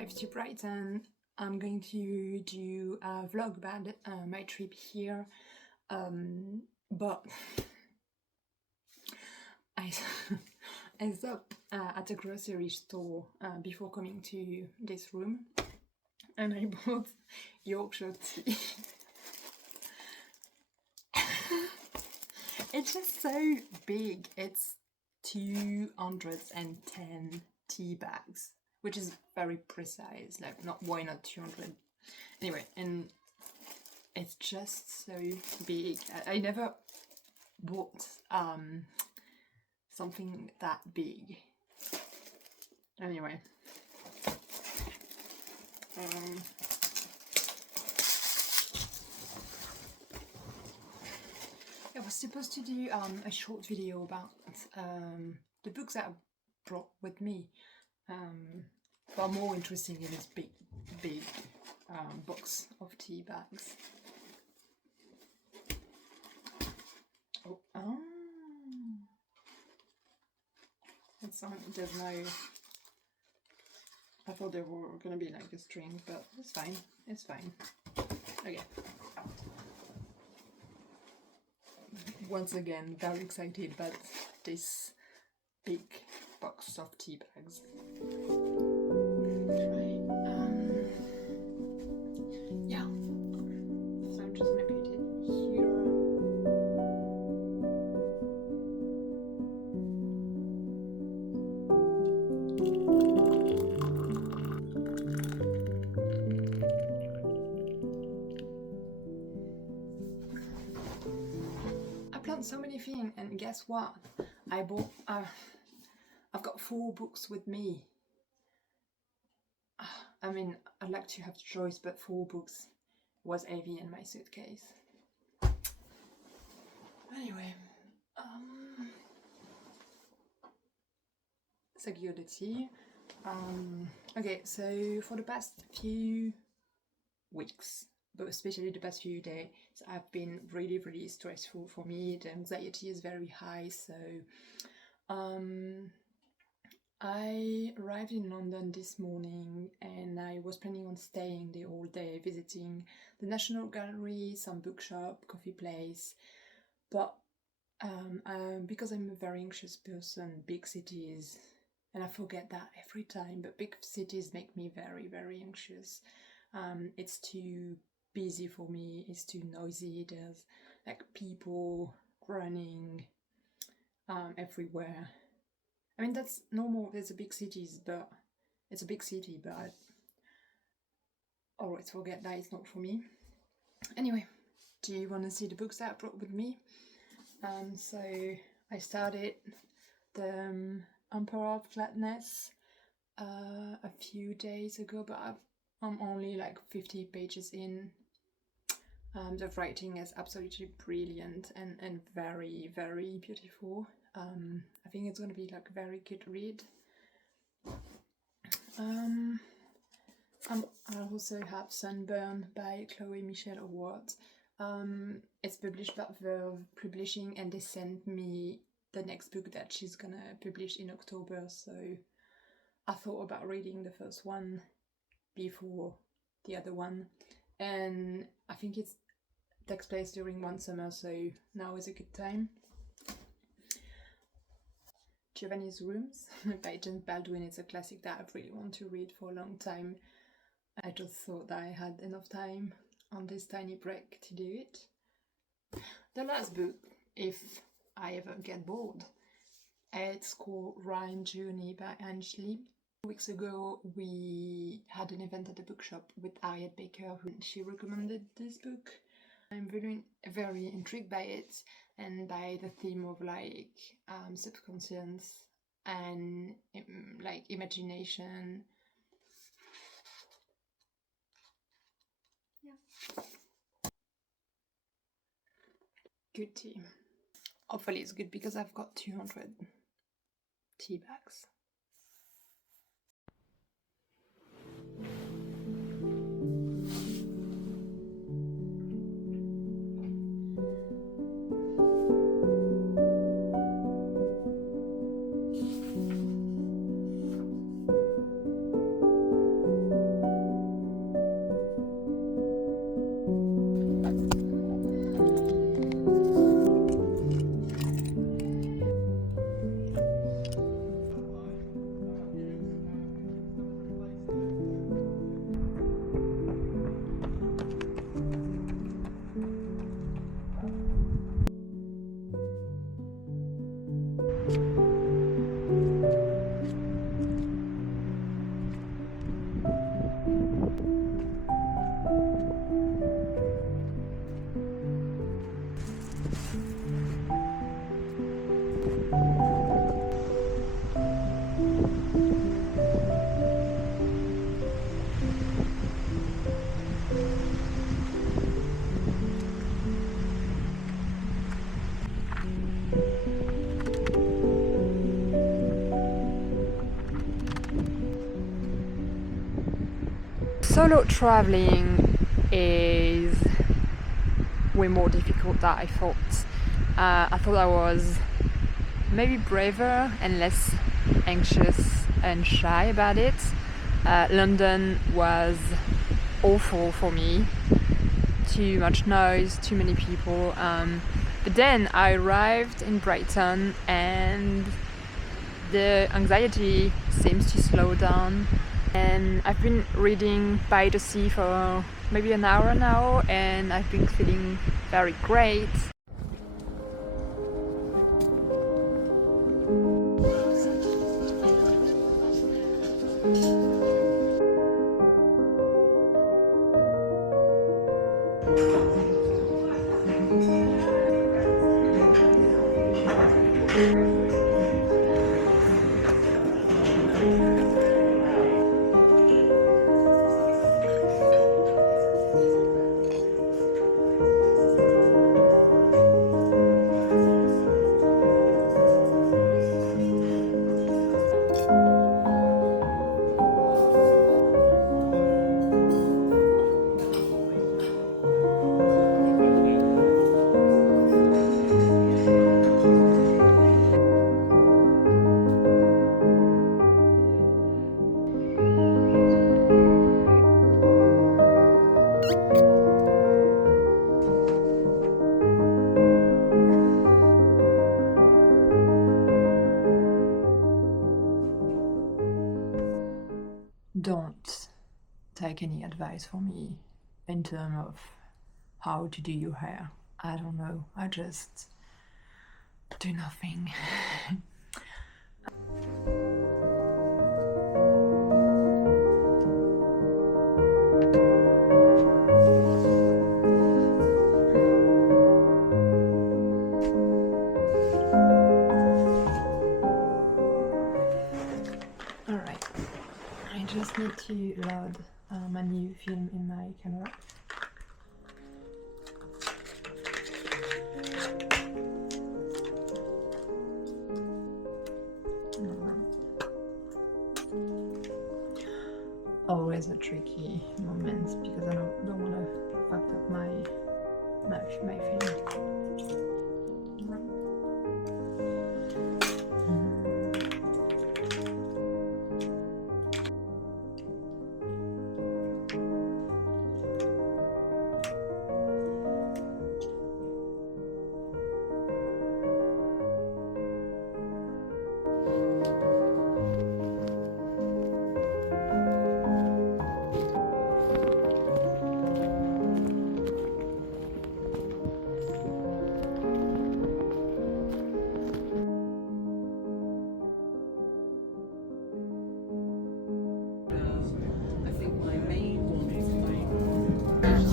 arrived to Brighton. I'm going to do a vlog about my trip here, but I stopped at a grocery store before coming to this room, and I bought Yorkshire tea. It's just so big. It's 210 tea bags, which is very precise. Like, not why not 200? Anyway, and it's just so big. I never bought something that big. Anyway, I was supposed to do a short video about the books that I brought with me, but I'm more interested in this big box of tea bags. Oh, it's on. There's no. I thought they were gonna be like a string, but it's fine. It's fine. Okay. Once again, very excited about this big box of tea bags. Right, yeah. So I'm just gonna put it here. So many things, and guess what? I bought I've got 4 books with me. I mean, I'd like to have choice, but 4 books was heavy in my suitcase. Anyway, secure the tea. Okay, so for the past few weeks, but especially the past few days, have been really stressful for me. The anxiety is very high, so I arrived in London this morning, and I was planning on staying the whole day, visiting the National Gallery, some bookshop, coffee place, but because I'm a very anxious person, big cities, and I forget that every time, but big cities make me very anxious. It's too busy for me, it's too noisy, there's like people running everywhere. I mean, that's normal, there's a big cities, but it's a big city, but I always forget that it's not for me. Anyway, do you want to see the books that I brought with me? So I started the Emperor of Gladness a few days ago, but I'm only like 50 pages in. The writing is absolutely brilliant and very beautiful. I think it's going to be like a very good read. I also have Sunburn by Chloe Michelle Howarth. It's published by Vuong Publishing, and they sent me the next book that she's gonna publish in October, so I thought about reading the first one before the other one, and I think it takes place during one summer, so now is a good time. Giovanni's Rooms by James Baldwin is a classic that I really want to read for a long time. I just thought that I had enough time on this tiny break to do it. The last book, if I ever get bored, it's called Rhine Journey by Schlee. 2 weeks ago we had an event at the bookshop with Harriet Baker, who she recommended this book. I'm very intrigued by it and by the theme of like subconscious and like imagination. Yeah. Good tea. Hopefully it's good because I've got 200 tea bags. Solo traveling is way more difficult than I thought. I thought I was maybe braver and less anxious and shy about it. London was awful for me. Too much noise, too many people. But then I arrived in Brighton and the anxiety seems to slow down. And I've been reading By the Sea for maybe an hour now, and I've been feeling very great. Don't take any advice from me in terms of how to do your hair. I don't know, I just do nothing. Alright, I just need to load my new film in my camera. Always a tricky moment because I don't want to fuck up my film.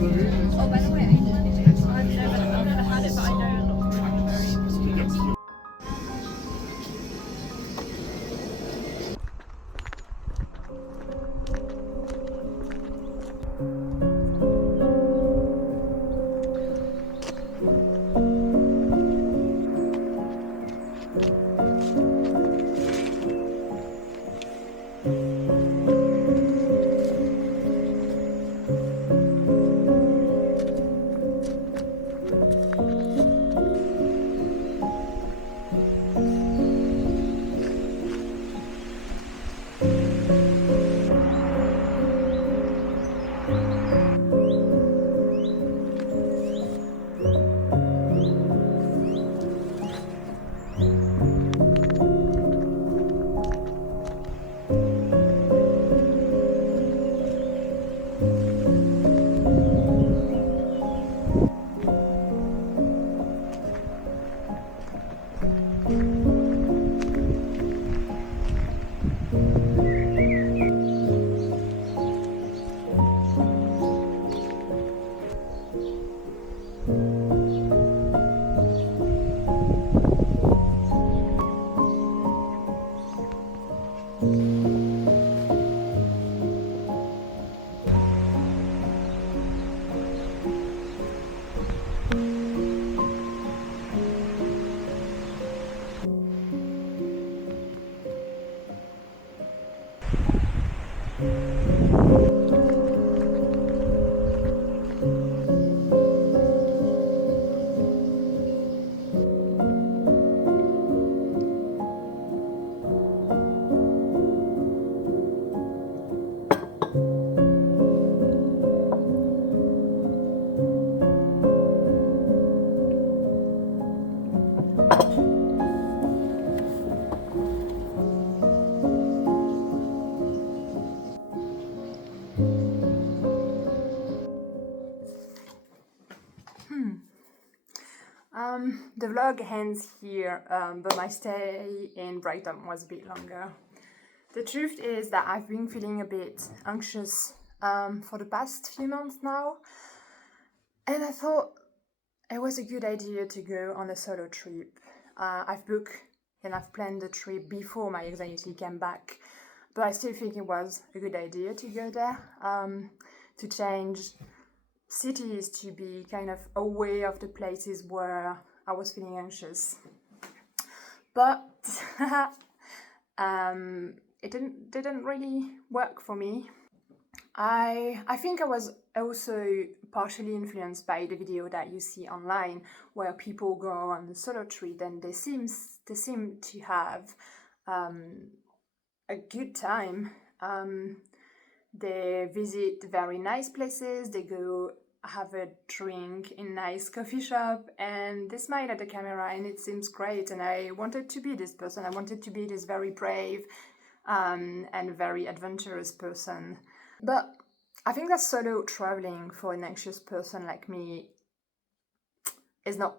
Oh, by the way, I've never had it, but I know a lot of people are very into it. The vlog ends here, but my stay in Brighton was a bit longer. The truth is that I've been feeling a bit anxious for the past few months now, and I thought it was a good idea to go on a solo trip. I've booked and I've planned the trip before my anxiety came back, but I still think it was a good idea to go there, to change cities, to be kind of away of the places where I was feeling anxious. But it didn't really work for me. I think I was also partially influenced by the video that you see online, where people go on a solo trip and they seem to have a good time. They visit very nice places, they go have a drink in nice coffee shop, and they smile at the camera, and it seems great. And I wanted to be this person. I wanted to be this very brave and very adventurous person. But I think that solo traveling for an anxious person like me is not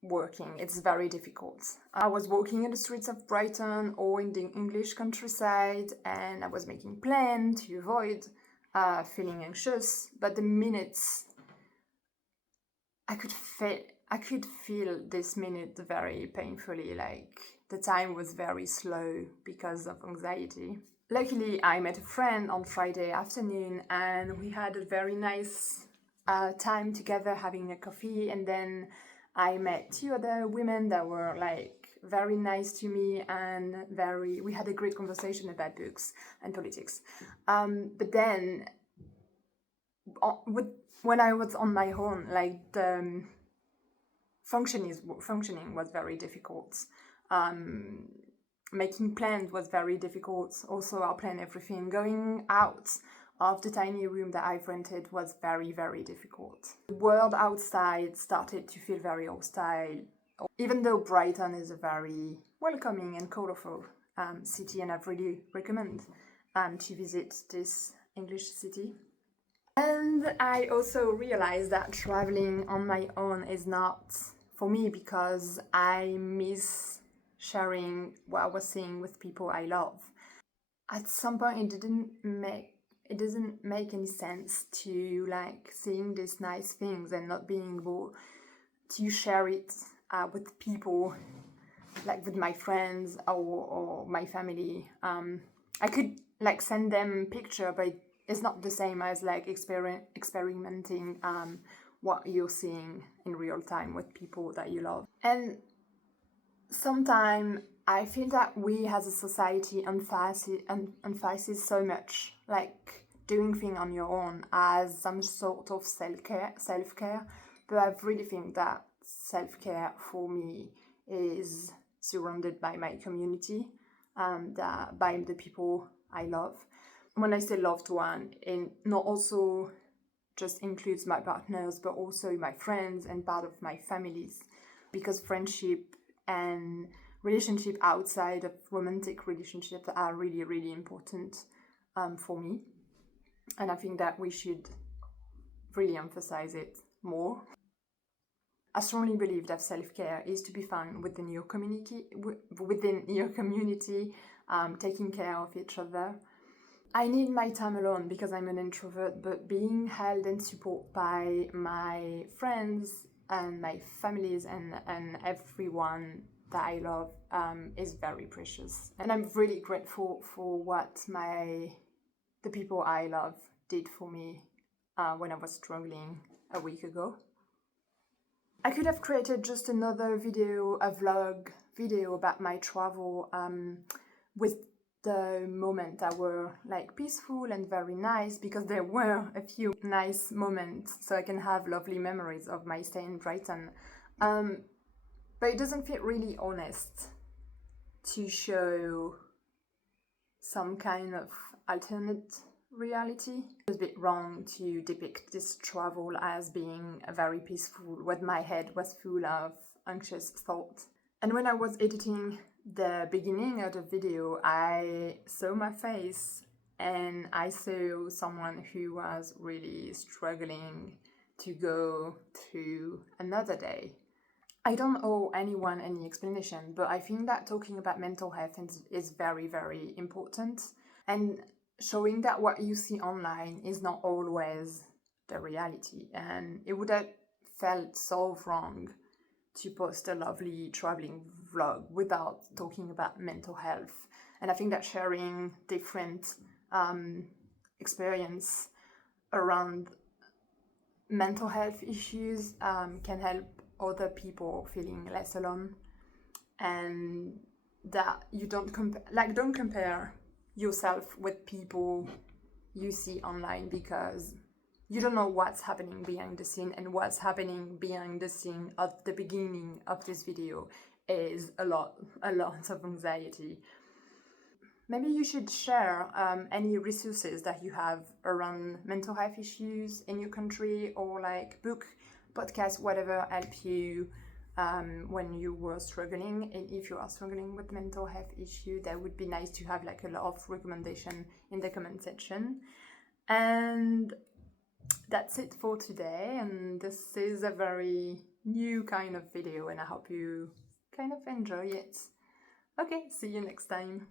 working. It's very difficult. I was walking in the streets of Brighton or in the English countryside, and I was making plans to avoid feeling anxious. But the minutes I could feel this minute very painfully, like the time was very slow because of anxiety. Luckily, I met a friend on Friday afternoon, and we had a very nice time together having a coffee, and then I met two other women that were like very nice to me, and we had a great conversation about books and politics. But then when I was on my own, like the functioning was very difficult. Making plans was very difficult. Also, I'll plan everything. Going out of the tiny room that I've rented was very, very difficult. The world outside started to feel very hostile, even though Brighton is a very welcoming and colorful city, and I really recommend to visit this English city. And I also realized that traveling on my own is not for me, because I miss sharing what I was seeing with people I love. At some point, it doesn't make any sense to like seeing these nice things and not being able to share it with people, like with my friends or my family. I could like send them a picture, but it's not the same as like experimenting what you're seeing in real time with people that you love. And sometimes I feel that we as a society emphasizes so much like doing things on your own as some sort of self-care, but I really think that self-care for me is surrounded by my community, by the people I love. When I say loved one, it not also just includes my partners, but also my friends and part of my families, because friendship and relationship outside of romantic relationships are really, really important for me. And I think that we should really emphasize it more. I strongly believe that self-care is to be found within your community, taking care of each other. I need my time alone because I'm an introvert, but being held and supported by my friends and my families and everyone that I love is very precious. And I'm really grateful for what the people I love did for me when I was struggling a week ago. I could have created just another video, a vlog video about my travel with the moments that were like peaceful and very nice, because there were a few nice moments, so I can have lovely memories of my stay in Brighton. But it doesn't feel really honest to show some kind of alternate reality. It's a bit wrong to depict this travel as being very peaceful when my head was full of anxious thoughts. And when I was editing the beginning of the video, I saw my face and I saw someone who was really struggling to go through another day. I don't owe anyone any explanation, but I think that talking about mental health is very, very important. And showing that what you see online is not always the reality. And it would have felt so wrong to post a lovely traveling vlog without talking about mental health. And I think that sharing different experience around mental health issues can help other people feeling less alone, and that you don't compare yourself with people you see online, because you don't know what's happening behind the scene, and what's happening behind the scene at the beginning of this video is a lot of anxiety. Maybe you should share any resources that you have around mental health issues in your country, or like book, podcast, whatever help you when you were struggling. And if you are struggling with mental health issue, that would be nice to have like a lot of recommendation in the comment section. And that's it for today. And this is a very new kind of video, and I hope you kind of enjoy it. Okay, see you next time.